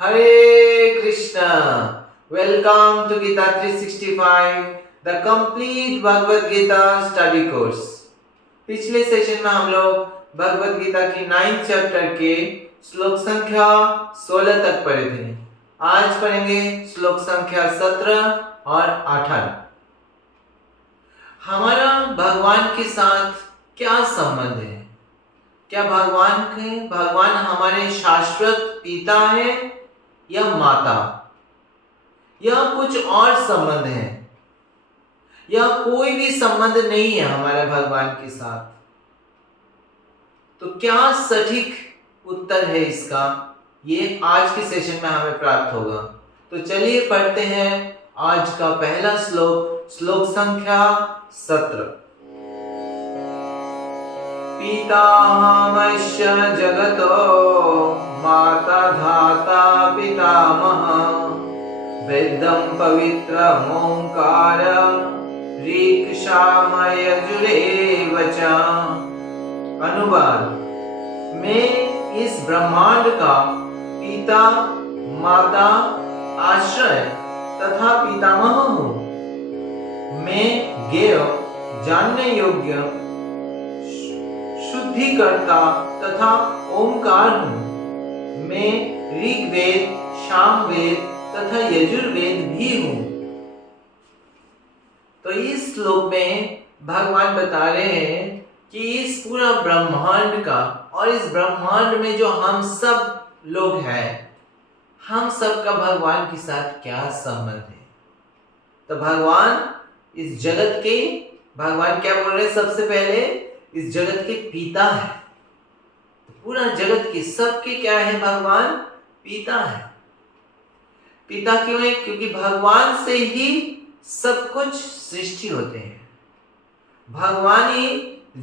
Hare Krishna. Welcome to Gita 365, the complete Bhagavad Gita study course. पिछले session में हम लोग भगवद गीता की 9th चैप्टर के श्लोक संख्या 16 तक पढ़े थे। आज पढ़ेंगे श्लोक संख्या 17 और 18। हमारा भगवान के साथ क्या संबंध है? क्या भगवान हमारे शाश्वत पिता है या माता, या कुछ और संबंध है, या कोई भी संबंध नहीं है हमारे भगवान के साथ? तो क्या सटीक उत्तर है इसका, ये आज के सेशन में हमें प्राप्त होगा। तो चलिए पढ़ते हैं आज का पहला श्लोक, श्लोक संख्या 17। पितामहश्च जगतो माता धाता पितामह वेदं पवित्रम् ओंकार ऋक् साम यजुरेव च। अनुवाद: मैं इस ब्रह्मांड का पिता, माता, आश्रय तथा पितामह हूँ। मैं ज्ञेय, जानने योग्य, शुद्धिकर्ता तथा ओंकार हूँ। मैं ऋग्वेद, सामवेद तथा यजुर्वेद भी हूँ। तो इस श्लोक में भगवान बता रहे हैं कि इस पूरा ब्रह्मांड का और इस ब्रह्मांड में जो हम सब लोग हैं, हम सब का भगवान के साथ क्या संबंध है। तो भगवान इस जगत के, भगवान क्या बोल रहे हैं? सबसे पहले इस जगत के पिता है। पूरा जगत के सबके क्या है? भगवान पिता है। पिता क्यों है? क्योंकि भगवान से ही सब कुछ सृष्टि होते हैं। भगवान ही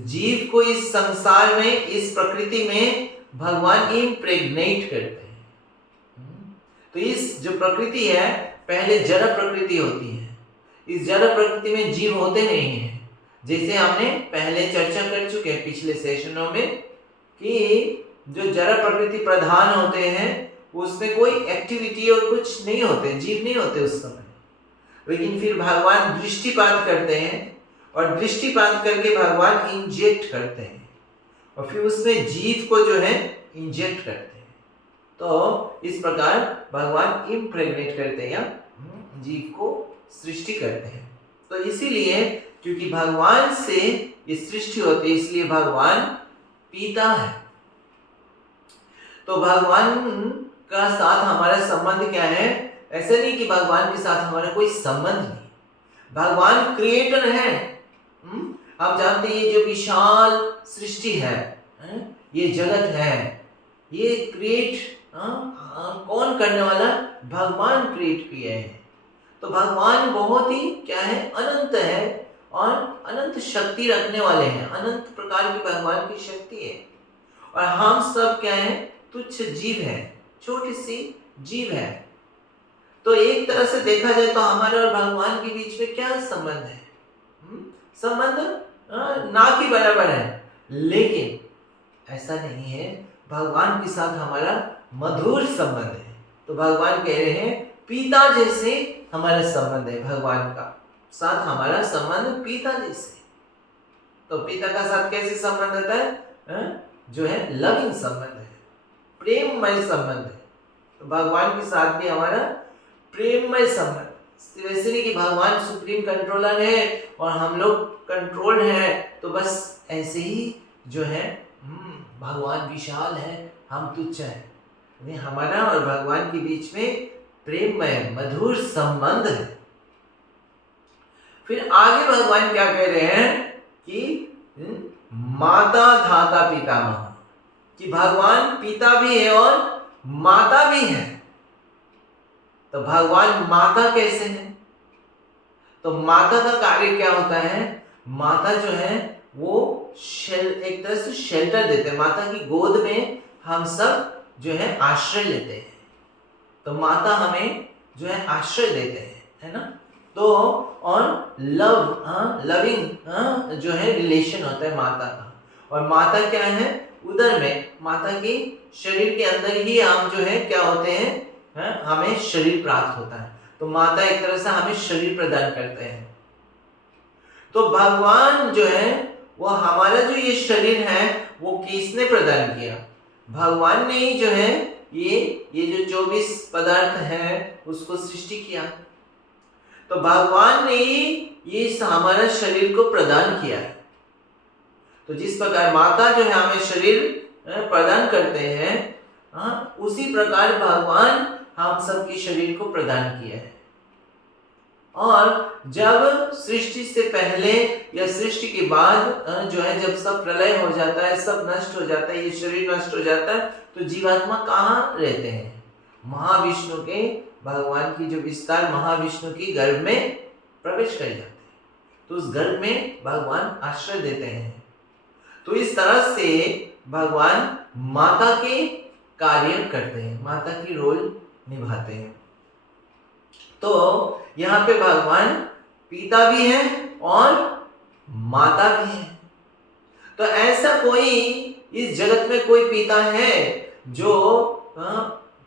जीव को इस संसार में, इस प्रकृति में भगवान इम्प्रेग्नेट करते हैं। तो इस जो प्रकृति है, पहले जड़ प्रकृति होती है। इस जड़ प्रकृति में जीव होते नहीं हैं। जैसे हमने पहले चर्चा कर चुके हैं पिछले सेशनों में कि जो जड़ प्रकृति प्रधान होते हैं उसमें कोई एक्टिविटी और कुछ नहीं होते, जीव नहीं होते उस समय। लेकिन फिर भगवान दृष्टिपात करते हैं और दृष्टिपात करके भगवान इंजेक्ट करते हैं और फिर उसमें जीव को जो है इंजेक्ट करते हैं। तो इस प्रकार भगवान इम्प्रेग्नेट करते हैं या जीव को सृष्टि करते हैं। तो इसीलिए क्योंकि भगवान से ये सृष्टि होती है, इसलिए भगवान पिता है। तो भगवान का साथ हमारा संबंध क्या है? ऐसा नहीं कि भगवान के साथ हमारा कोई संबंध नहीं। भगवान क्रिएटर है। आप जानते हैं ये जो विशाल सृष्टि है, ये जगत है, ये क्रिएट कौन करने वाला? भगवान क्रिएट किया है। तो भगवान बहुत ही क्या है? अनंत है और अनंत शक्ति रखने वाले हैं। अनंत प्रकार की भगवान की शक्ति है और हम सब क्या है? तुच्छ जीव है, छोटी सी जीव है। तो एक तरह से देखा जाए तो हमारे और भगवान के बीच में क्या संबंध है? संबंध ना के बराबर है, लेकिन ऐसा नहीं है। भगवान के साथ हमारा मधुर संबंध है। तो भगवान कह रहे हैं पिता जैसे हमारा संबंध है। भगवान का साथ हमारा संबंध पिता जैसे। तो पिता का साथ कैसे संबंध होता है? जो है लविंग संबंध है, प्रेममय संबंध है। तो भगवान के साथ भी हमारा प्रेममय संबंध। वैसे नहीं कि भगवान सुप्रीम कंट्रोलर है और हम लोग कंट्रोल्ड है, तो बस ऐसे ही जो है भगवान विशाल है, हम तुच्छ है। नहीं, हमारा और भगवान के बीच में प्रेममय मधुर संबंध है। फिर आगे भगवान क्या कह रहे हैं कि माता धाता पितामह, कि भगवान पिता भी है और माता भी है। तो भगवान माता कैसे है? तो माता का कार्य क्या होता है? माता जो है वो एक तरह से शेल्टर देते हैं। माता की गोद में हम सब जो है आश्रय लेते हैं। तो माता हमें जो है आश्रय देते हैं, है ना। तो और लविंग जो है रिलेशन होता है माता का। और माता क्या है? उदर में, माता के शरीर के अंदर ही हम जो है क्या होते हैं? हमें शरीर प्राप्त होता है। तो माता एक तरह से हमें शरीर प्रदान करते हैं। तो भगवान जो है वो हमारा जो ये शरीर है वो किसने प्रदान किया? भगवान ने ही जो है ये जो 24 पदार्थ है उसको सृष्टि किया। तो भगवान ने ही ये हमारा शरीर को प्रदान किया है। तो जिस प्रकार माता जो है हमें शरीर प्रदान करते हैं, उसी प्रकार भगवान हम सबके शरीर को प्रदान किया है। और जब सृष्टि से पहले या सृष्टि के बाद जो है जब सब प्रलय हो जाता है, सब नष्ट हो जाता है, ये शरीर नष्ट हो जाता है, तो जीवात्मा कहाँ रहते हैं? महाविष्णु के, भगवान की जो विस्तार महाविष्णु की गर्भ में प्रवेश कर जाते हैं। तो उस गर्भ में भगवान आश्रय देते हैं। तो इस तरह से भगवान माता के कार्य करते हैं, माता की रोल निभाते हैं। तो यहाँ पे भगवान पिता भी है और माता भी है। तो ऐसा कोई इस जगत में कोई पिता है जो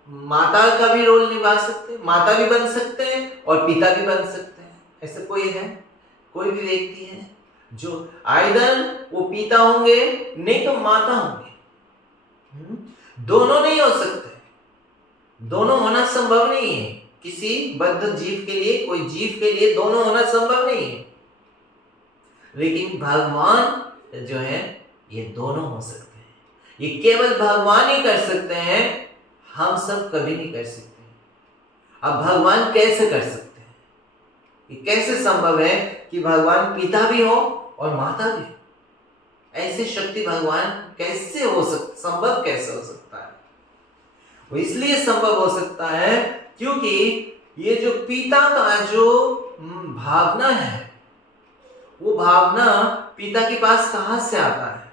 माता का भी रोल निभा सकते हैं, माता भी बन सकते हैं और पिता भी बन सकते हैं? ऐसा कोई है? कोई भी व्यक्ति है जो आइदर वो पिता होंगे नहीं तो माता होंगे। दोनों नहीं हो सकते, दोनों होना संभव नहीं है। किसी बद्ध जीव के लिए, कोई जीव के लिए दोनों होना संभव नहीं है। लेकिन भगवान जो है ये दोनों हो सकते हैं। ये केवल भगवान ही कर सकते हैं, हम सब कभी नहीं कर सकते। अब भगवान कैसे कर सकते हैं? ये कैसे संभव है कि भगवान पिता भी हो और माता भी? ऐसी शक्ति भगवान कैसे हो संभव कैसे हो सकता है? वो इसलिए संभव हो सकता है क्योंकि ये जो पिता का जो भावना है, वो भावना पिता के पास कहाँ से आता है?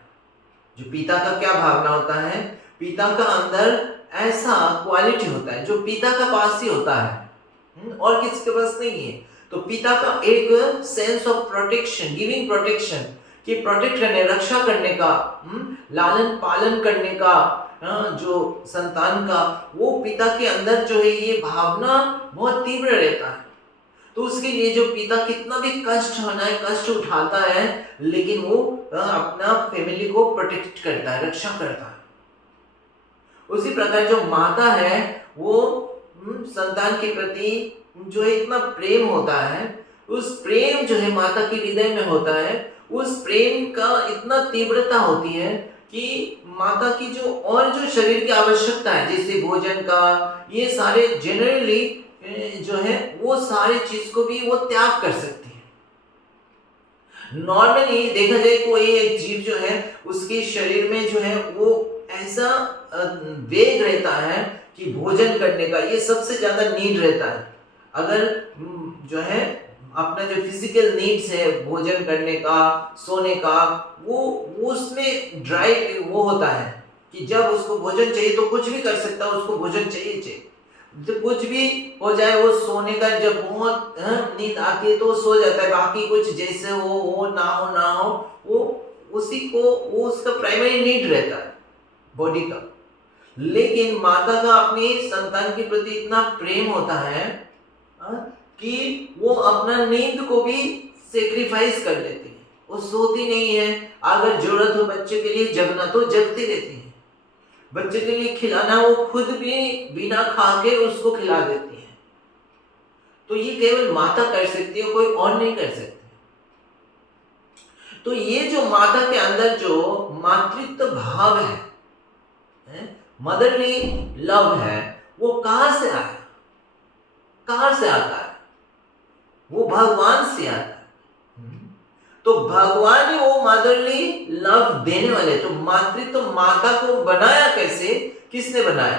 जो पिता का क्या भावना होता है? पिता का अंदर ऐसा क्वालिटी होता है जो पिता का पास ही होता है और किसी के पास नहीं है। तो पिता का एक sense of protection, giving protection, कि प्रोटेक्ट करने, रक्षा करने का, लालन पालन करने का, जो संतान का, वो पिता के अंदर जो है ये भावना बहुत तीव्र रहता है। तो उसके लिए जो पिता कितना भी कष्ट होना है, कष्ट उठाता है, लेकिन वो अपना फैमिली को प्रोटेक्ट करता है, रक्षा करता है। उसी प्रकार जो माता है वो संतान के प्रति जो इतना प्रेम होता है, उस प्रेम जो है माता के हृदय में होता है, उस प्रेम का इतना तीव्रता होती है कि माता की जो शरीर की आवश्यकता है, जैसे भोजन का, ये सारे जनरली जो है वो सारे चीज को भी वो त्याग कर सकती है। नॉर्मली देखा जाए कोई एक जीव जो है उसके शरीर में जो है वो ऐसा वेग रहता है कि भोजन करने का ये सबसे ज्यादा नीड रहता है। अगर जो है अपना जो फिजिकल नीड्स है, भोजन करने का, सोने का, वो उसमें ड्राइव वो होता है कि जब उसको भोजन चाहिए तो कुछ भी कर सकता है, उसको भोजन चाहिए। तो कुछ भी हो जाए, वो सोने का जब बहुत नींद आती है तो वो सो जाता है, बाकी कुछ जैसे हो ना हो वो उसी को वो उसका प्राइमरी नीड रहता है बॉडी का। लेकिन माता का अपनी संतान के प्रति इतना प्रेम होता है कि वो अपना नींद को भी सेक्रीफाइस कर लेती है। वो सोती नहीं है, अगर जरूरत हो बच्चे के लिए जगना तो जगती रहती है, बच्चे के लिए खिलाना वो खुद भी बिना खा के उसको खिला देती है। तो ये केवल माता कर सकती है, कोई और नहीं कर सकती। तो ये जो माता के अंदर जो मातृत्व भाव है, मदरली लव है, वो कहां से आया? कहां से आता है? वो भगवान से आता है। तो भगवान ही वो मदरली लव देने वाले। तो मातृत्व माता को बनाया कैसे? किसने बनाया?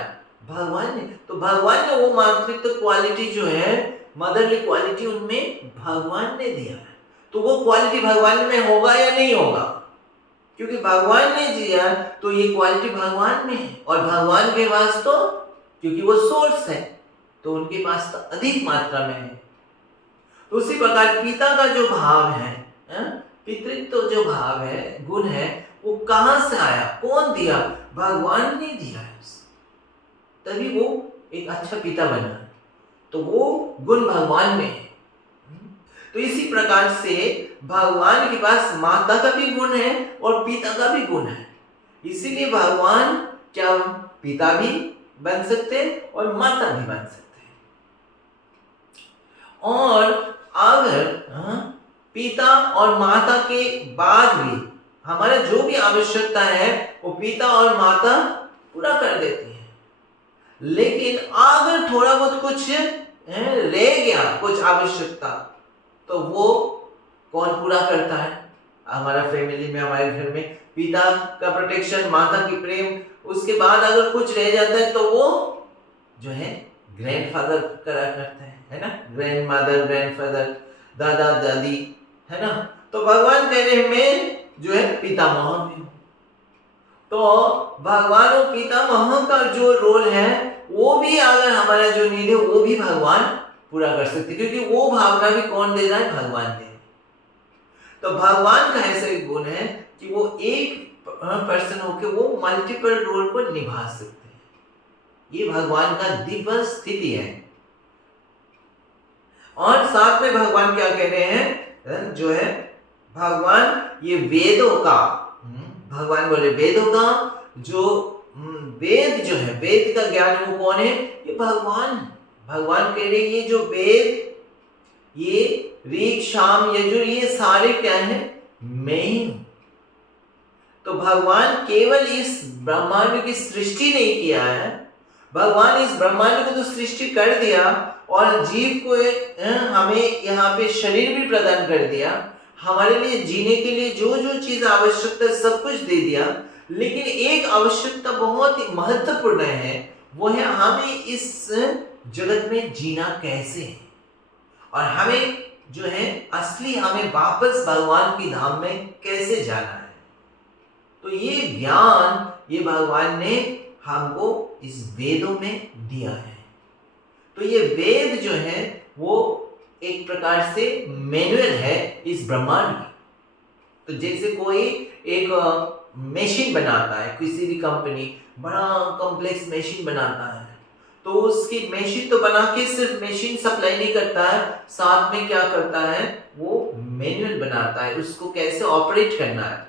भगवान ने। तो भगवान ने वो मातृत्व क्वालिटी जो है, मदरली क्वालिटी, उनमें भगवान ने दिया है। तो वो क्वालिटी भगवान में होगा या नहीं होगा? क्योंकि भगवान ने दिया तो ये क्वालिटी भगवान में है, और भगवान के पास तो क्योंकि वो सोर्स है तो उनके पास तो अधिक मात्रा में है। तो उसी प्रकार पिता का जो भाव है, पितृत्व जो भाव है, गुण है, वो कहां से आया? कौन दिया? भगवान ने दिया है। तभी वो एक अच्छा पिता बना, तो वो गुण भगवान में है। तो इसी प्रकार से भगवान के पास माता का भी गुण है और पिता का भी गुण है। इसीलिए भगवान क्या पिता भी बन सकते हैं और माता भी बन सकते हैं। और अगर पिता और माता के बाद भी हमारा जो भी आवश्यकता है वो पिता और माता पूरा कर देती है। लेकिन अगर थोड़ा बहुत कुछ रह गया, कुछ आवश्यकता, तो वो कौन पूरा करता है? हमारा फैमिली में, हमारे घर में पिता का प्रोटेक्शन, माता की प्रेम, उसके बाद अगर कुछ रह जाता है तो वो जो है ग्रैंडफादर करा करते हैं, है ना, ग्रैंड मदर, ग्रैंडफादर, दादा दादी, है ना। तो भगवान कह रहे मैं जो है पितामह भी हूँ। तो भगवान और पितामह का जो रोल है वो भी, अगर हमारा जो नीड है वो भी भगवान पूरा कर सकते, क्योंकि वो भावना भी कौन दे रहा है? भगवान दे। तो भगवान का ऐसा एक गुण है कि वो एक पर्सन होकर वो मल्टीपल रोल को निभा सकते हैं। ये भगवान का दिव्य स्थिति है। और साथ में भगवान क्या कह रहे हैं? जो है भगवान ये वेदों का, भगवान बोले वेदों का जो वेद जो है, वेद का ज्ञान वो कौन है? ये भगवान। भगवान कह रहे ये जो वेद, ये ऋग, साम, यजुर, ये सारे क्या है? मैं ही हूं। तो भगवान केवल इस ब्रह्मांड की सृष्टि नहीं किया है, भगवान इस ब्रह्मांड को तो सृष्टि कर दिया और जीव को हमें यहाँ पे शरीर भी प्रदान कर दिया, हमारे लिए जीने के लिए जो जो चीज आवश्यकता सब कुछ दे दिया। लेकिन एक आवश्यकता बहुत ही महत्वपूर्ण है, वो है हमें इस जगत में जीना कैसे है और हमें जो है असली हमें वापस भगवान की धाम में कैसे जाना है। तो ये ज्ञान ये भगवान ने हमको इस वेदों में दिया है। तो ये वेद जो है वो एक प्रकार से मैनुअल है इस ब्रह्मांड की। तो जैसे कोई एक मशीन बनाता है, किसी भी कंपनी बड़ा कॉम्प्लेक्स मशीन बनाता है, तो उसकी मशीन तो बना के सिर्फ मशीन सप्लाई नहीं करता है, साथ में क्या करता है? वो मैनुअल बनाता है, उसको कैसे ऑपरेट करना है।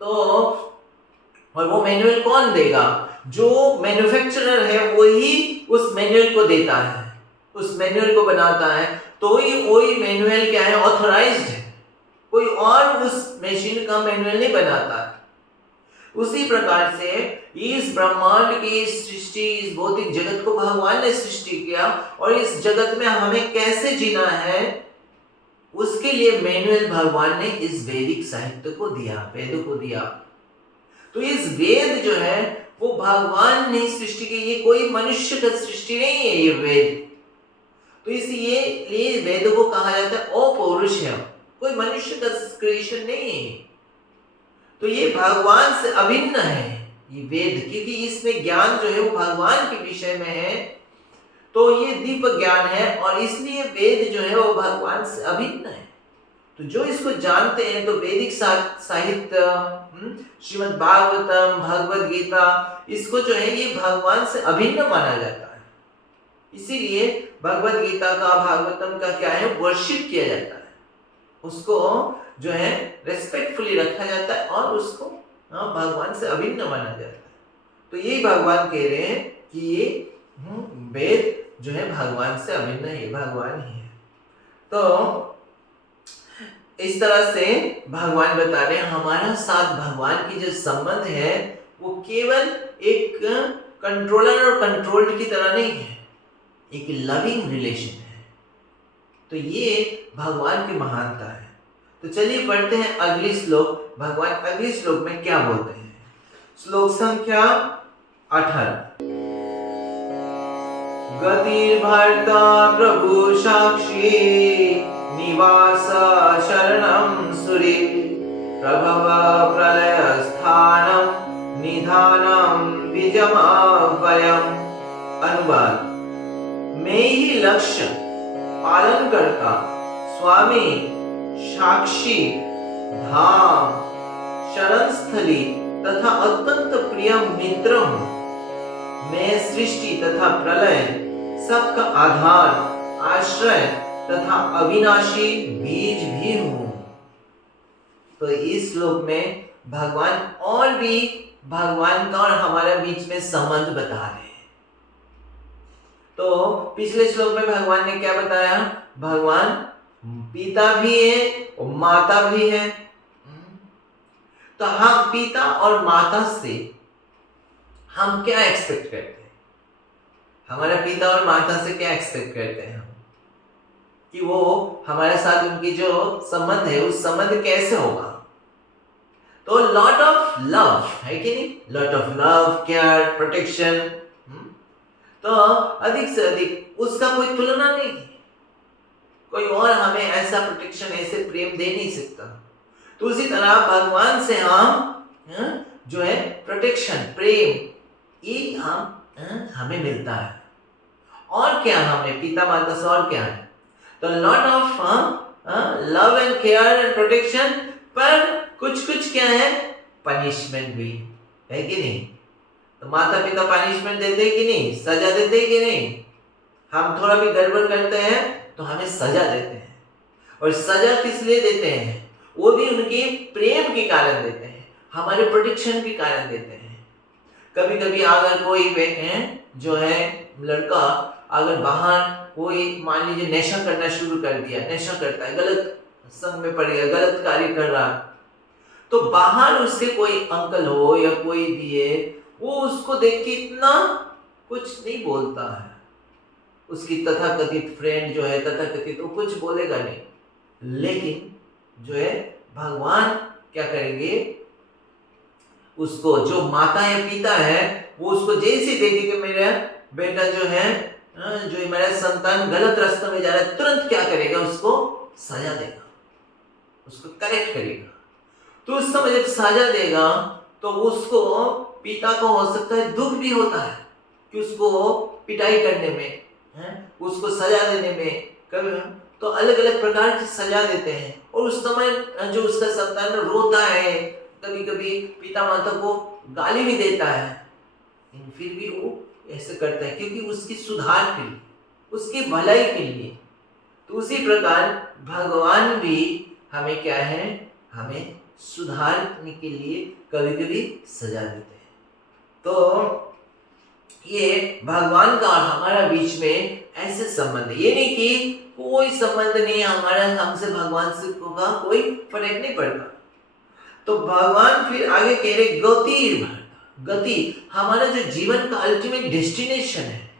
तो और वो मैनुअल कौन देगा? जो मैन्युफैक्चरर है वही उस मैनुअल को देता है, उस मैनुअल को बनाता है। तो वही मैनुअल क्या है? ऑथराइज्ड है, कोई और उस मशीन का मैनुअल नहीं बनाता है। उसी प्रकार से इस ब्रह्मांड की सृष्टि, इस भौतिक जगत को भगवान ने सृष्टि किया और इस जगत में हमें कैसे जीना है उसके लिए मैनुअल भगवान ने इस वैदिक साहित्य को दिया, वेदों को दिया। तो इस वेद जो है वो भगवान ने सृष्टि की, ये कोई मनुष्य का सृष्टि नहीं है ये वेद। तो इसलिए वेदों को कहा जाता है अपौरुषेय, कोई मनुष्य का क्रिएशन नहीं है। तो ये भगवान से अभिन्न है ये वेद, क्योंकि इसमें ज्ञान जो है वो भगवान के विषय में है। तो ये दिव्य ज्ञान है और इसलिए वेद जो है वो भगवान से अभिन्न है। तो जो इसको जानते हैं तो वैदिक साहित्य, श्रीमद् भागवतम, भगवद गीता, इसको जो है ये भगवान से अभिन्न माना जाता है। इसीलिए भगवद गीता का, भागवतम का क्या है? वर्शिप किया जाता है, उसको जो है रेस्पेक्टफुली रखा जाता है और उसको भगवान से अभिन्न माना जाता है। तो यही भगवान कह रहे हैं कि ये वेद जो है भगवान से अभिन्न है, भगवान ही है। तो इस तरह से भगवान बता रहे हैं हमारा साथ भगवान की जो संबंध है वो केवल एक कंट्रोलर और कंट्रोल्ड की तरह नहीं है, एक लविंग रिलेशन है। तो ये भगवान की महानता है। तो चलिए पढ़ते हैं अगली श्लोक। भगवान अगली श्लोक में क्या बोलते हैं? श्लोक संख्या 18। गतिर्भर्ता प्रभु साक्षी निवास शरणं सुरे प्रभव प्रलय स्थानम निधानम विजमावयम्। अनुवाद: मैं ही लक्ष्य, पालन करता, स्वामी, साक्षी, धाम, शरण स्थली तथा अत्यंत प्रिय मित्र हूँ। मैं सृष्टि तथा प्रलय सबका आधार, आश्रय तथा अविनाशी बीज भी हूं। तो इस श्लोक में भगवान और भी भगवान का और हमारे बीच में संबंध बता रहे हैं। तो पिछले श्लोक में भगवान ने क्या बताया? भगवान पिता भी है और माता भी है। तो हम पिता और माता से हम क्या एक्सपेक्ट करते हैं? हमारा पिता और माता से क्या एक्सपेक्ट करते हैं हम? कि वो हमारे साथ उनकी जो संबंध है उस संबंध कैसे होगा? तो लॉट ऑफ लव है कि नहीं? Lot of love, care, protection. तो अधिक से अधिक उसका कोई तुलना नहीं है। कोई और हमें ऐसा प्रोटेक्शन, ऐसे प्रेम दे नहीं सकता। तो उसी तरह भगवान से हम जो है प्रोटेक्शन, प्रेम, ये हमें मिलता है। और क्या हमें पिता माता से और क्या है? तो lot of love and care and protection, पर कुछ कुछ क्या है? पनिशमेंट भी है कि नहीं? तो माता पिता पनिशमेंट देते हैं कि नहीं? सजा देते हैं कि नहीं? हम थोड़ा भी गड़बड़ करते हैं तो हमें सजा देते हैं। और सजा किस लिए देते हैं? वो भी उनके प्रेम के कारण देते हैं, हमारे प्रोटेक्शन के कारण देते हैं। कभी कभी अगर कोई जो है लड़का अगर बाहर कोई मान लीजिए नशा करना शुरू कर दिया, नशा करता है, गलत संग में पड़ गया, गलत कार्य कर रहा, तो बाहर उसके कोई अंकल हो या कोई भी है, वो उसको देख के इतना कुछ नहीं बोलता है। उसकी तथाकथित फ्रेंड जो है तथाकथित, वो कुछ बोलेगा नहीं। लेकिन जो है भगवान क्या करेंगे? उसको जो माता या पिता है वो उसको जैसे देखे कि मेरा बेटा जो है जो मेरा संतान गलत रास्ते में जा रहा है, तुरंत क्या करेगा? उसको सजा देगा, उसको करेक्ट करेगा। तो उस समय जब सजा देगा तो उसको, पिता को हो सकता है दुख भी होता है कि उसको पिटाई करने में, उसको सजा देने में, कभी तो अलग अलग प्रकार की सजा देते हैं। और उस समय जो उसका संतान रोता है, कभी कभी पिता माता को गाली भी देता है, फिर भी वो ऐसे करता है क्योंकि उसकी सुधार के लिए, उसकी भलाई के लिए। तो उसी प्रकार भगवान भी हमें क्या है? हमें सुधारने के लिए कभी कभी सजा देते हैं। तो ये भगवान का और हमारा बीच में ऐसे संबंध है। ये नहीं कि कोई संबंध नहीं है हमारा, हमसे भगवान से का कोई फर्क नहीं पड़ता। तो भगवान फिर आगे कह रहे गति, गति हमारा जो जीवन का अल्टीमेट डेस्टिनेशन है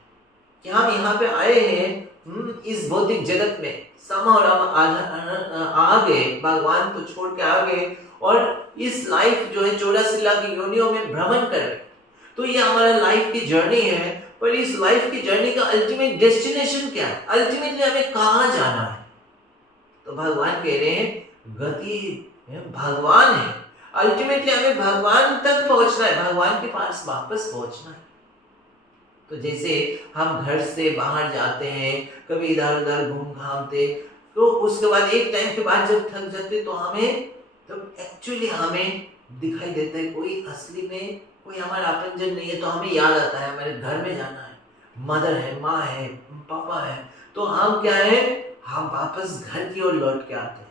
कि हम यहाँ पे आए हैं इस भौतिक जगत में, समा और आ गए, भगवान को छोड़ के आ गए और इस लाइफ जो है 84 लाख योनियों में भ्रमण कर रहे। तो ये हमारा लाइफ की जर्नी है, पर इस लाइफ की जर्नी का अल्टीमेट डेस्टिनेशन क्या है? अल्टीमेटली हमें कहाँ जाना है? तो भगवान कह रहे हैं गति भगवान है। अल्टीमेटली हमें भगवान तक पहुंचना है, भगवान के पास वापस पहुंचना है। तो जैसे हम घर से बाहर जाते हैं, कभी इधर उधर घूम घामते, तो उसके बाद एक टाइम के बाद जब थक जाते तो हमें, तब एक्चुअली हमें दिखाई देता है कोई असली में कोई हमारा अपनजन नहीं है। तो हमें याद आता है हमारे घर में जाना है, मदर है, माँ है, पापा है। तो हम क्या है? हम वापस घर की ओर लौट के आते हैं।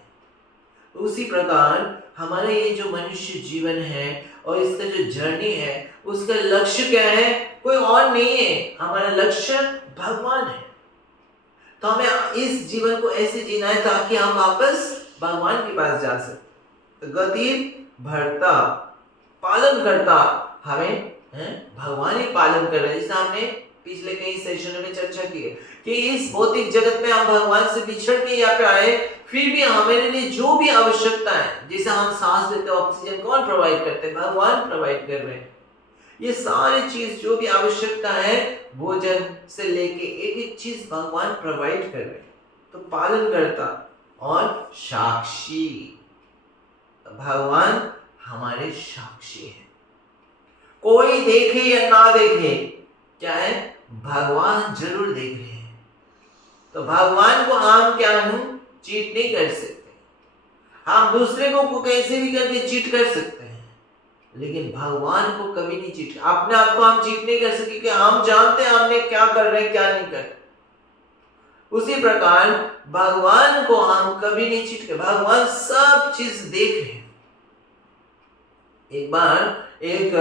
तो उसी प्रकार हमारा ये जो मनुष्य जीवन है और इसका जो जर्नी है, उसका लक्ष्य क्या है? कोई और नहीं है, हमारा लक्ष्य भगवान है। तो हमें इस जीवन को ऐसे जीना है ताकि हम वापस भगवान के पास जा सके। गति भरता, पालन करता, हमें भगवान ही पालन कर रहे हैं। जैसे हमने पिछले कई सेशनों में चर्चा की है कि इस भौतिक जगत में हम भगवान से बिछड़ के यहाँ पे आए, फिर भी हमारे लिए जो भी आवश्यकता है, जैसे हम सांस लेते हैं, ऑक्सीजन कौन प्रोवाइड करते हैं? भगवान प्रोवाइड कर रहे हैं। ये सारी चीज जो भी आवश्यकता है, भोजन से लेके एक एक चीज भगवान प्रोवाइड कर रहे हैं। तो पालन करता और साक्षी, भगवान हमारे साक्षी है। कोई देखे या ना देखे, क्या है? भगवान जरूर देख रहे हैं। तो भगवान को हम क्या हूं? चीट नहीं कर सकते। हम दूसरे को कैसे भी करके चीट कर सकते हैं, लेकिन भगवान को कभी नहीं चीट, अपने आप को हम चीट नहीं कर सके कि हम जानते हैं हमने क्या कर रहे हैं क्या नहीं कर रहे। उसी प्रकार भगवान को हम कभी नहीं चीट कर, भगवान सब चीज देख रहे हैं। एक बार एक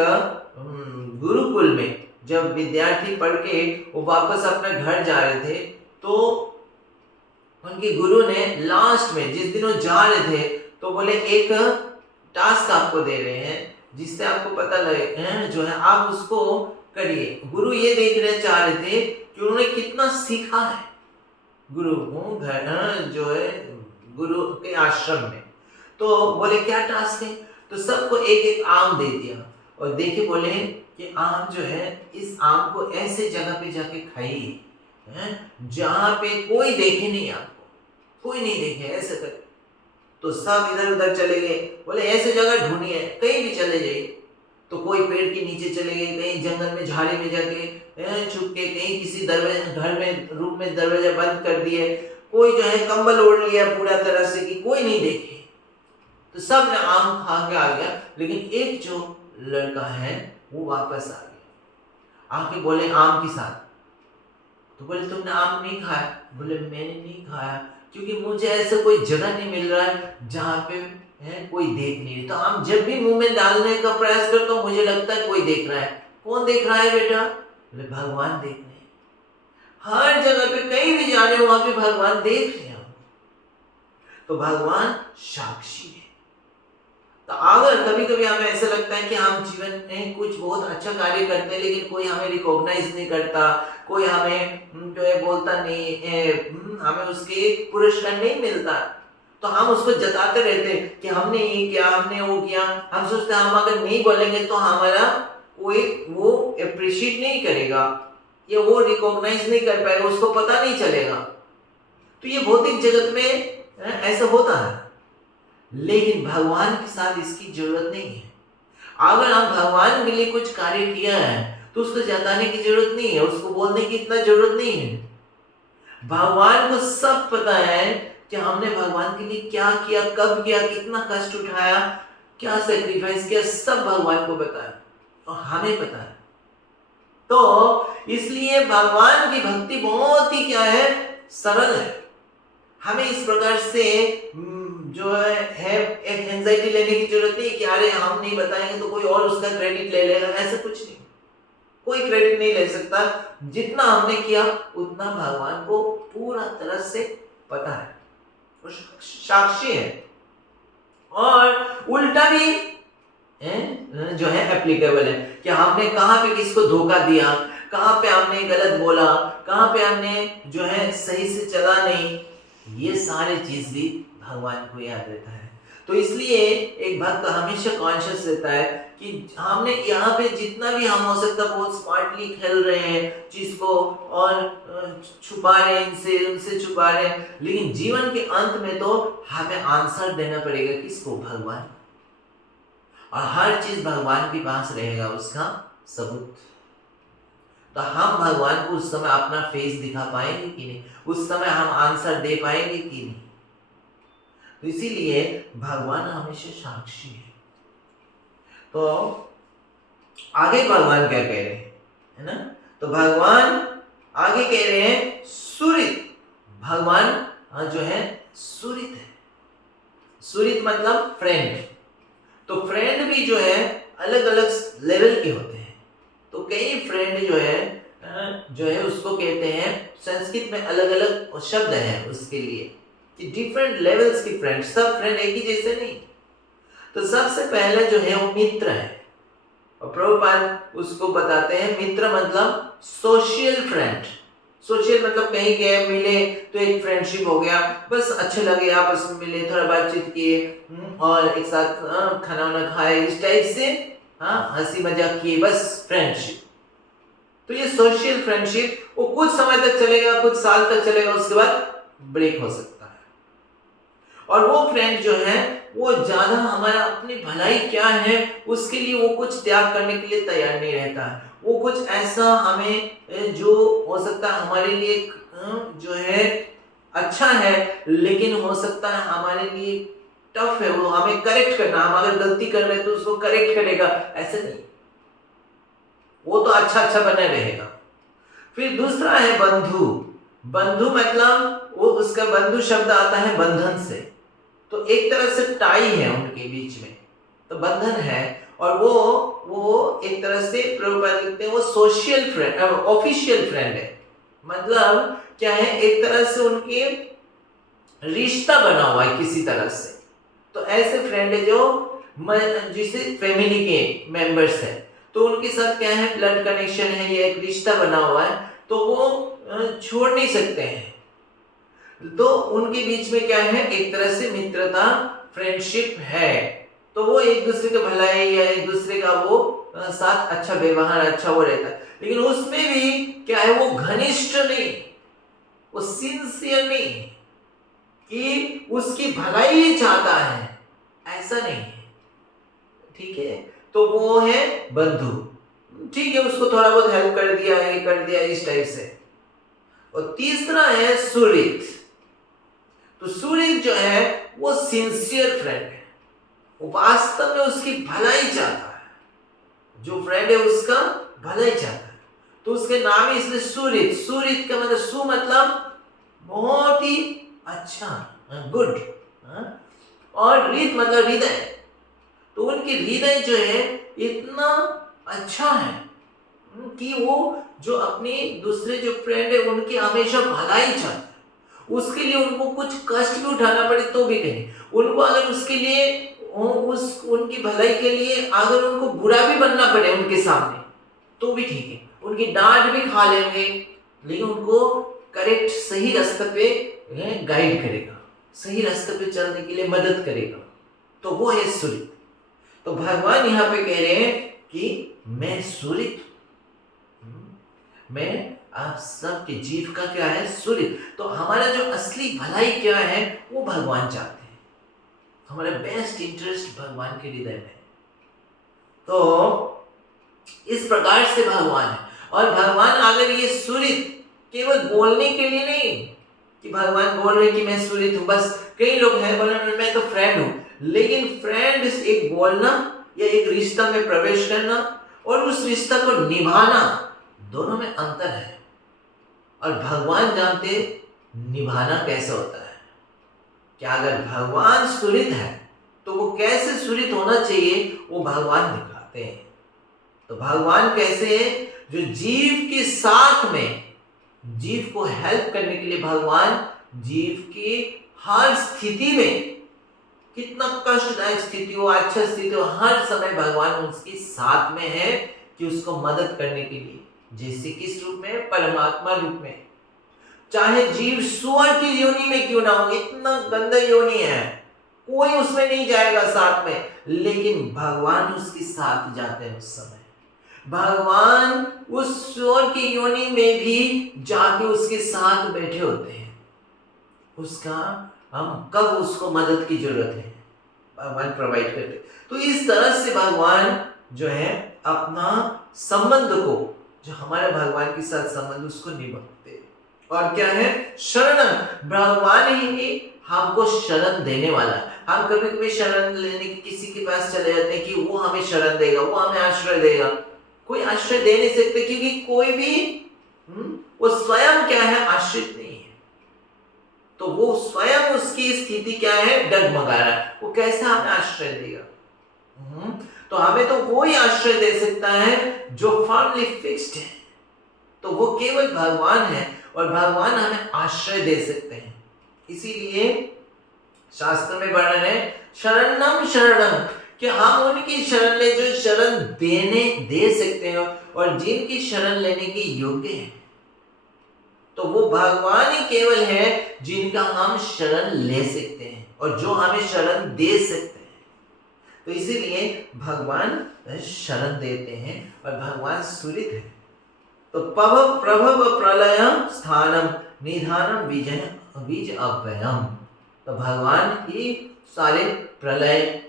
गुरुकुल में जब विद्यार्थी पढ़ के वो वापस अपने घर जा रहे थे, तो उनके गुरु ने लास्ट में जिस दिन वो जा रहे थे तो बोले एक टास्क आपको दे रहे हैं जिससे आपको पता लगे जो है आप उसको करिए। गुरु ये देखना चाह रहे थे कि उन्होंने कितना सीखा है गुरु को घर जो है गुरु के आश्रम में। तो बोले क्या टास्क है, तो सबको एक एक आम दे दिया और देखे बोले कि आम जो है इस आम को ऐसे जगह पे जाके खाइए जहां पे कोई देखे नहीं, आपको कोई नहीं देखे, ऐसे कर। तो सब इधर उधर चले गए, बोले ऐसे जगह ढूंढिए, कहीं भी चले जाइए। तो कोई पेड़ के नीचे चले गए, कहीं जंगल में झाड़ी में जाके छुप के, कहीं किसी दरवाजे घर में रूम में दरवाजा बंद कर दिए, कोई जो है कंबल ओढ़ लिया पूरा तरह से कि कोई नहीं देखे। तो सब ने आम खा के आ गया, लेकिन एक जो लड़का है वो वापस आ गया, आके बोले आम के साथ। तो बोले तुमने आम नहीं खाया? बोले मैंने नहीं खाया क्योंकि मुझे ऐसा कोई जगह नहीं मिल रहा है जहाँ पे कोई देख नहीं रही। तो आम जब भी मुंह में डालने का प्रयास करता हूँ मुझे लगता है कोई देख रहा है। कौन देख रहा है बेटा? बोले भगवान देख रहे हैं, हर जगह पे कहीं भी जा रहे हो वहां पे भगवान देख रहे हैं। तो भगवान साक्षी है। तो अगर कभी कभी हमें ऐसा लगता है कि हम जीवन में कुछ बहुत अच्छा कार्य करते हैं लेकिन कोई हमें रिकॉग्नाइज नहीं करता, कोई हमें जो है बोलता नहीं है, हमें उसके पुरस्कार नहीं मिलता, तो हम उसको जताते रहते हैं कि हमने ये किया, हमने वो किया। हम सोचते हैं हम अगर नहीं बोलेंगे तो हमारा कोई वो अप्रिशिएट नहीं करेगा या वो रिकॉग्नाइज नहीं कर पाएगा, उसको पता नहीं चलेगा। तो ये भौतिक जगत में ऐसा होता है, लेकिन भगवान के साथ इसकी जरूरत नहीं है। अगर हम भगवान के लिए कुछ कार्य किया है तो उसको जताने की जरूरत नहीं है, उसको बोलने की इतना जरूरत नहीं है। भगवान को सब पता है कि हमने भगवान के लिए क्या किया, कब किया, कितना कष्ट उठाया, क्या सेक्रीफाइस किया, सब भगवान को पता है और हमें पता है। तो इसलिए भगवान की भक्ति बहुत ही क्या है, सरल है। हमें इस प्रकार से जो है एक एंजाइटी लेने की जरूरत नहीं कि अरे हम नहीं बताएंगे तो कोई और उसका क्रेडिट ले लेगा, ऐसा कुछ नहीं। कोई क्रेडिट नहीं ले सकता, जितना हमने किया उतना भगवान को पूरा तरह से पता है, वो साक्षी है। और उल्टा भी जो है एप्लीकेबल है कि हमने कहां पे किसको धोखा दिया, कहां पे हमने गलत बोला, कहां पे हमने जो है सही से चला नहीं, ये सारे चीज भी भगवान को याद रहता है। तो इसलिए एक भक्त हमेशा कॉन्शियस रहता है कि हमने यहाँ पे जितना भी हम हो सकता बहुत स्मार्टली खेल रहे हैं चीज को और छुपा रहे हैं इनसे उनसे छुपा रहे हैं, लेकिन जीवन के अंत में तो हमें आंसर देना पड़ेगा किसको? भगवान। और हर चीज भगवान के पास रहेगा उसका सबूत। तो हम भगवान को उस समय अपना फेस दिखा पाएंगे कि नहीं, उस समय हम आंसर दे पाएंगे कि नहीं। तो इसीलिए भगवान हमेशा साक्षी है। तो आगे भगवान क्या कह रहे हैं, है ना? तो भगवान आगे कह रहे हैं सुरित। भगवान जो है सुरित है। सुरित मतलब फ्रेंड। तो फ्रेंड भी जो है अलग अलग लेवल के होते हैं। तो कई फ्रेंड जो है उसको कहते हैं, संस्कृत में अलग अलग शब्द हैं उसके लिए कि डिफरेंट लेवल्स की फ्रेंड। सब फ्रेंड एक ही जैसे नहीं। तो सबसे पहले जो है वो मित्र है, और प्रभुपाद उसको बताते हैं मित्र मतलब सोशल फ्रेंड। सोशल मतलब कहीं गए मिले तो एक फ्रेंडशिप हो गया, बस अच्छे लगे, आपस में मिले, थोड़ा बातचीत किए और एक साथ खाना वाना खाए, इस टाइप से हंसी मजाक किए, बस फ्रेंडशिप। तो ये सोशल फ्रेंडशिप वो कुछ समय तक चलेगा, कुछ साल तक चलेगा, उसके बाद ब्रेक हो सकता है। और वो फ्रेंड जो है वो ज्यादा हमारा अपनी भलाई क्या है उसके लिए वो कुछ त्याग करने के लिए तैयार नहीं रहता है। वो कुछ ऐसा हमें जो हो सकता है हमारे लिए जो है अच्छा है, लेकिन हो सकता है हमारे लिए टफ है, वो हमें करेक्ट करना, हम अगर गलती कर रहे हैं तो उसको करेक्ट करेगा, ऐसे नहीं, वो तो अच्छा अच्छा बना रहेगा। फिर दूसरा है बंधु। बंधु मतलब वो उसका बंधु शब्द आता है बंधन से, तो एक तरह से टाई है उनके बीच में, तो बंधन है। और वो एक तरह से प्रभुपाद लिखते हैं वो सोशल फ्रेंड, ऑफिशियल फ्रेंड है। मतलब क्या है, एक तरह से उनके रिश्ता बना हुआ है किसी तरह से। तो ऐसे फ्रेंड है जो जिसे फैमिली के मेंबर्स है, तो उनके साथ क्या है, ब्लड कनेक्शन है, ये एक रिश्ता बना हुआ है, तो वो छोड़ नहीं सकते हैं। तो उनके बीच में क्या है, एक तरह से मित्रता, फ्रेंडशिप है। तो वो एक दूसरे का भलाई या एक दूसरे का वो साथ अच्छा व्यवहार, अच्छा वो रहता है। लेकिन उसमें भी क्या है, वो घनिष्ठ नहीं, वो सिंसियर नहीं कि उसकी भलाई ही चाहता है, ऐसा नहीं है। ठीक है, तो वो है बंधु। ठीक है, उसको थोड़ा बहुत हेल्प कर दिया, ये कर दिया, इस टाइप से। और तीसरा है सुहृद। तो सुहृद जो है वो सिंसियर फ्रेंड है, वो वास्तव में उसकी भलाई चाहता है, जो फ्रेंड है उसका भलाई चाहता है, तो उसके नाम है इसलिए सुहृद। सुहृद का मतलब सु मतलब बहुत ही अच्छा, गुड, और हृद मतलब हृदय। तो उनकी हृदय जो है इतना अच्छा है कि वो जो अपने दूसरे जो फ्रेंड है उनकी हमेशा भलाई चाहता है, उसके लिए उनको कुछ कष्ट भी उठाना पड़े तो भी कहें, उनको अगर उसके लिए उनकी भलाई के लिए अगर उनको बुरा भी बनना पड़े उनके सामने तो भी ठीक है, उनकी डांट भी खा लेंगे, लेकिन उनको करेक्ट सही रास्ते पे गाइड करेगा, सही रास्ते पे चलने के लिए मदद करेगा। तो वो है सुहृद। तो भगवान यहाँ पे कह रहे हैं कि मैं सुहृद, मैं आप सबके जीव का क्या है, सुहृद। तो हमारा जो असली भलाई क्या है वो भगवान चाहते हैं, हमारा बेस्ट इंटरेस्ट भगवान के हृदय में। तो इस प्रकार से भगवान है। और भगवान अगर ये सुहृद केवल बोलने के लिए नहीं कि भगवान बोल रहे कि मैं सुहृद हूं, बस कई लोग हैं बोले मैं तो फ्रेंड हूं, लेकिन फ्रेंड एक बोलना या एक रिश्ता में प्रवेश करना और उस रिश्ता को निभाना, दोनों में अंतर है। और भगवान जानते निभाना कैसे होता है। क्या अगर भगवान सुहृद है तो वो कैसे सुहृद होना चाहिए वो भगवान दिखाते हैं। तो भगवान कैसे है, जो जीव के साथ में जीव को हेल्प करने के लिए भगवान जीव की हर स्थिति में, कितना कष्टदायक स्थिति हो, अच्छा स्थिति हो, हर समय भगवान उसके साथ में है कि उसको मदद करने के लिए। जैसे किस रूप में, परमात्मा रूप में। चाहे जीव सुअर की योनि में क्यों ना हो, इतना गंदा योनि है, कोई उसमें नहीं जाएगा साथ में, लेकिन भगवान उसके साथ जाते हैं। उस समय भगवान उस सुअर की योनि में भी जाके उसके साथ बैठे होते हैं। उसका हम कब उसको मदद की जरूरत है भगवान प्रोवाइड करते। तो इस तरह से भगवान जो है अपना संबंध को, जो हमारे भगवान के साथ संबंध, उसको निभाते। और क्या है, शरण, भगवान ही हमको शरण देने वाला। हम कभी कभी शरण लेने के किसी के पास चले जाते हैं कि वो हमें शरण देगा, वो हमें आश्रय देगा। कोई आश्रय दे नहीं सकते, क्योंकि कोई भी वो स्वयं क्या है, आश्रित नहीं है। तो वो स्वयं उसकी स्थिति क्या है, डगमगा रहा है, वो कैसे हमें आश्रय देगा। तो हमें तो वो ही आश्रय दे सकता है जो फर्मली फिक्स्ड है। तो वो केवल भगवान है और भगवान हमें आश्रय दे सकते हैं। इसीलिए शास्त्र में वर्णन है शरणम शरणम, कि हम उनकी शरण ले जो शरण दे सकते हैं और जिनकी शरण लेने के योग्य है। तो वो भगवान ही केवल है जिनका हम शरण ले सकते हैं और जो हमें शरण दे सकते हैं। तो इसीलिए भगवान शरण देते हैं और भगवान सुहृद है। तो प्रभव प्रलय स्थानम निधानम बीज अव्ययम। तो भगवान ही सारे प्रलय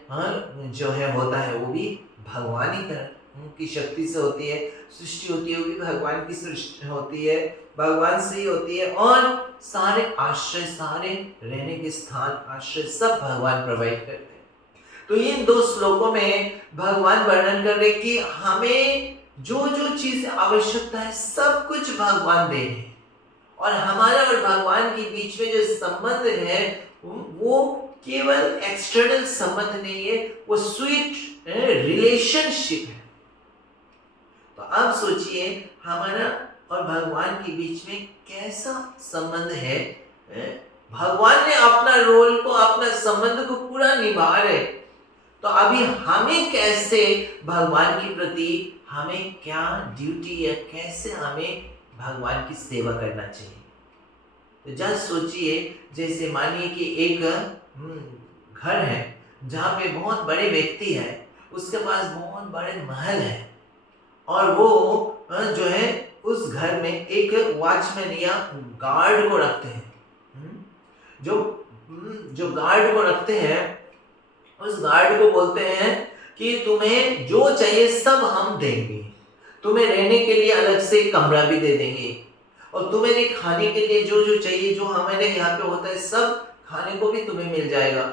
जो है होता है वो भी भगवान ही की शक्ति से होती है, सृष्टि होती है वो भी भगवान की सृष्टि होती है, भगवान से ही होती है, और सारे आश्रय, सारे रहने के स्थान, आश्रय सब भगवान प्रोवाइड करते हैं। तो इन 2 श्लोकों में भगवान वर्णन कर रहे कि हमें जो जो चीज आवश्यकता है सब कुछ भगवान दे रहे हैं, और हमारा और भगवान के बीच में जो संबंध है वो केवल एक्सटर्नल संबंध नहीं है, वो स्वीट रिलेशनशिप है। तो आप सोचिए हमारा और भगवान के बीच में कैसा संबंध है। भगवान ने अपना रोल को, अपना संबंध को पूरा निभा रहे, तो अभी हमें कैसे भगवान के प्रति हमें क्या ड्यूटी है, कैसे हमें भगवान की सेवा करना चाहिए। तो जस्ट सोचिए, जैसे मानिए कि एक घर है जहाँ पे बहुत बड़े व्यक्ति है, उसके पास बहुत बड़े महल है, और वो जो है उस घर में एक वॉचमैन या गार्ड को रखते हैं। जो गार्ड को रखते हैं, उस गार्ड को बोलते हैं कि तुम्हें जो चाहिए सब हम देंगे, तुम्हें रहने के लिए अलग से कमरा भी दे देंगे, और तुम्हें खाने के लिए जो जो चाहिए, जो हमारे यहाँ पे होता है सब खाने को भी तुम्हें मिल जाएगा,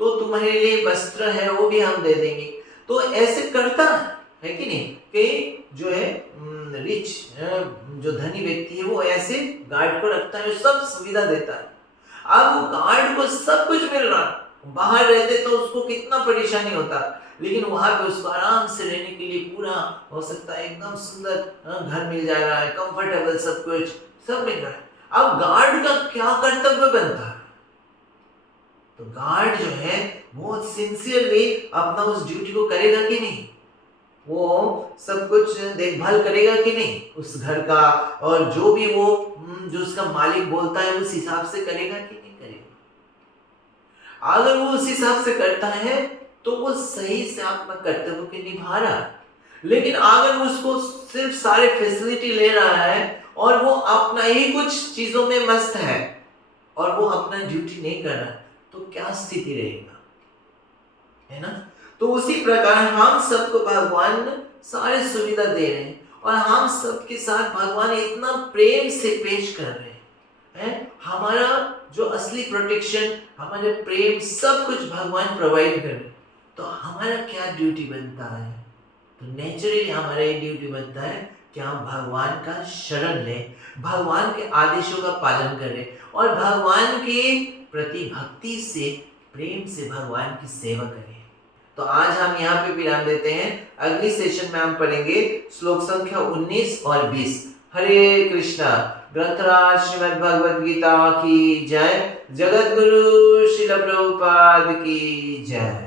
तो तुम्हारे लिए वस्त्र है वो भी हम दे देंगे। तो ऐसे करता है कि नहीं, कि जो है रिच, जो धनी व्यक्ति है वो ऐसे गार्ड को रखता है, सब सुविधा देता है। अब वो गार्ड को सब कुछ मिल रहा, बाहर रहते तो उसको कितना परेशानी होता, लेकिन वहां पे उसको आराम से रहने के लिए पूरा हो सकता है, एकदम सुंदर घर मिल जा रहा है, कंफर्टेबल सब कुछ सब मिल रहा है। अब गार्ड का क्या कर्तव्य बनता है? तो गार्ड जो है वो सिंसियरली अपना उस ड्यूटी को करेगा कि नहीं, वो सब कुछ देखभाल करेगा कि नहीं उस घर का, और जो भी वो जो उसका मालिक बोलता है उस हिसाब से करेगा कि नहीं करेगा। अगर वो उस हिसाब से करता है तो वो सही से अपना कर्तव्य को निभा रहा है, लेकिन अगर उसको सिर्फ सारे फैसिलिटी ले रहा है और वो अपना ही कुछ चीजों में मस्त है और वो अपना ड्यूटी नहीं कर रहा, तो क्या स्थिति रहेगा, है ना। तो उसी प्रकार हम सबको भगवान सारे सुविधा दे रहे हैं, और हम सबके साथ भगवान इतना प्रेम से पेश कर रहे हैं। हमारा जो असली प्रोटेक्शन, हमारे प्रेम सब कुछ भगवान प्रोवाइड कर रहे हैं। तो हमारा क्या ड्यूटी बनता है? तो नेचुरली हमारा ये ड्यूटी बनता है कि हम भगवान का शरण लें, भगवान के आदेशों का पालन करें, और भगवान के प्रति भक्ति से, प्रेम से भगवान की सेवा करें। तो आज हम यहाँ पे विराम देते हैं। अगली सेशन में हम पढ़ेंगे श्लोक संख्या 19 और 20। हरे कृष्णा। ग्रंथराज श्रीमद् भगवद गीता की जय। जगत गुरु श्रील प्रभुपाद की जय।